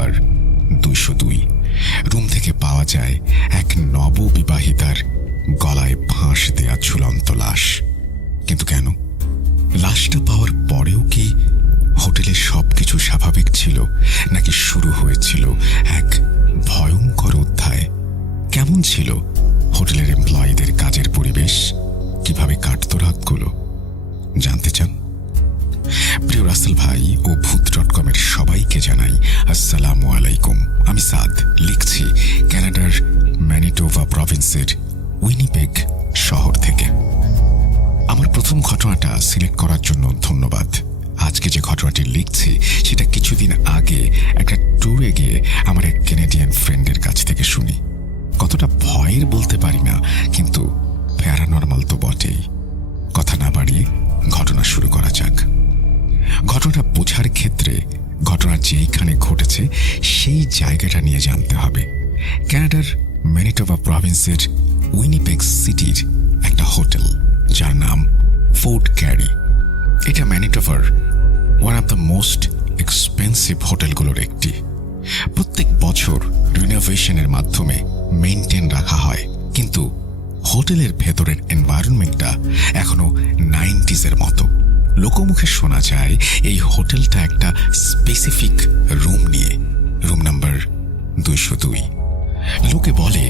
Number 202। Room থেকে পাওয়া যায় এক নববিবাহিতার গলায় ফাঁস দেয়া ঝুলন্ত লাশ। কিন্তু কেন? লাশটা পাওয়ার পরেও কি হোটেলের সবকিছু স্বাভাবিক ছিল, নাকি শুরু হয়েছিল এক ভয়ঙ্কর অধ্যায়? কেমন ছিল হোটেলের এমপ্লয়ীদের কাজের পরিবেশ? কিভাবে কাটতো রাতগুলো? জানতে চান? প্রিয় রাসেল ভাই ও ভূত.com-এর সবাইকে জানাই আসসালামু আলাইকুম। আমি সাদ, লিখছি কানাডার ম্যানিটোবা প্রভিন্সের উইনিপেগ শহর থেকে। আমার প্রথম ঘটনাটা সিলেক্ট করার জন্য ধন্যবাদ। আজকে যে ঘটনাটি লিখছি সেটা কিছুদিন আগে একটা ট্যুরে গিয়ে আমার এক কেনেডিয়ান ফ্রেন্ডের কাছ থেকে শুনি। কতটা ভয়ের বলতে পারি না, কিন্তু প্যারানরমাল তো বটেই। কথা না বাড়িয়ে ঘটনা শুরু করা যাক। ঘটনা বোঝার ক্ষেত্রে ঘটনা যেইখানে ঘটেছে সেই জায়গাটা নিয়ে জানতে হবে। কানাডার ম্যানিটোবা প্রভিন্সের উইনিপেগ সিটির একটা হোটেল, যার নাম ফোর্ট ক্যারি। এটা ম্যানিটোবার one of the most expensive হোটেলগুলোর একটি। প্রত্যেক বছর রিনোভেশনের মাধ্যমে মেইনটেইন রাখা হয়, কিন্তু হোটেলের ভেতরের এনভায়রনমেন্টটা এখনো 90s-এর মতো। লোকমুখে শোনা যায় এই হোটেলটা একটা স্পেসিফিক রুম নিয়ে, রুম নাম্বার 202। লোকে বলে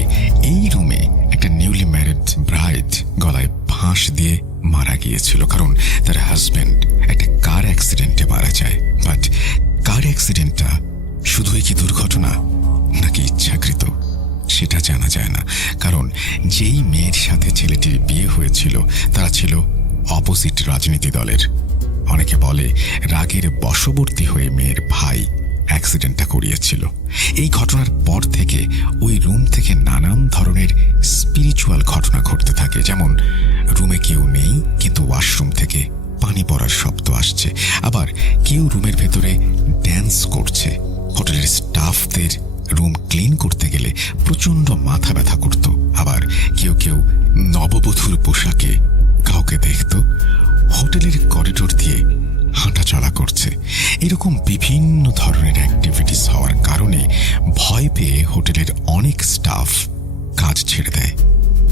এই রুমে একটা নিউলি ম্যারিড ব্রাইড গলায় ফাঁস দিয়ে মারা গিয়েছিল, কারণ তার হাজব্যান্ড একটা কার অ্যাক্সিডেন্টে মারা যায়। বাট কার অ্যাক্সিডেন্টটা শুধুই কি দুর্ঘটনা নাকি ইচ্ছাকৃত সেটা জানা যায় না, কারণ যেই মেয়ের সাথে ছেলেটির বিয়ে হয়েছিল তারা ছিল অপোজিট রাজনীতি দলের। অনেকে বলে রাগের বশবর্তী হয়ে মেয়ের ভাই অ্যাক্সিডেন্টটা করিয়েছিল। এই ঘটনার পর থেকে ওই রুম থেকে নানান ধরনের স্পিরিচুয়াল ঘটনা ঘটতে থাকে, যেমন রুমে কেউ নেই কিন্তু ওয়াশরুম থেকে পানি পড়ার শব্দ আসছে, আবার কেউ রুমের ভেতরে ড্যান্স করছে। হোটেলের স্টাফদের রুম ক্লিন করতে গেলে প্রচন্ড মাথা ব্যথা করত, আবার কেউ কেউ নববধূর পোশাকে কাউকে দেখত হোটেলের করিডোর দিয়ে হাঁটা চলা করছে। এরকম বিভিন্ন ধরনের অ্যাক্টিভিটিস হওয়ার কারণে ভয় পেয়ে হোটেলের অনেক স্টাফ কাজ ছেড়ে দেয়।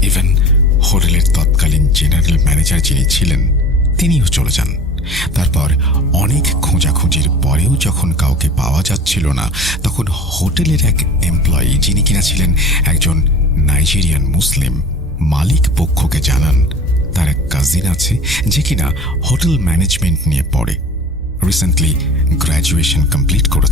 ইভেন হোটেলের তৎকালীন জেনারেল ম্যানেজার যিনি ছিলেন তিনিও চলে যান। তারপর অনেক খোঁজাখুঁজির পরেও যখন কাউকে পাওয়া যাচ্ছিল না, তখন হোটেলের এক এমপ্লয়ি, যিনি কিনা ছিলেন একজন নাইজেরিয়ান মুসলিম, মালিক পক্ষকে জানান তার এক কাজিন আছে যে কিনা হোটেল ম্যানেজমেন্ট নিয়ে পড়ে, রিসেন্টলি গ্র্যাজুয়েশন কমপ্লিট করেছে।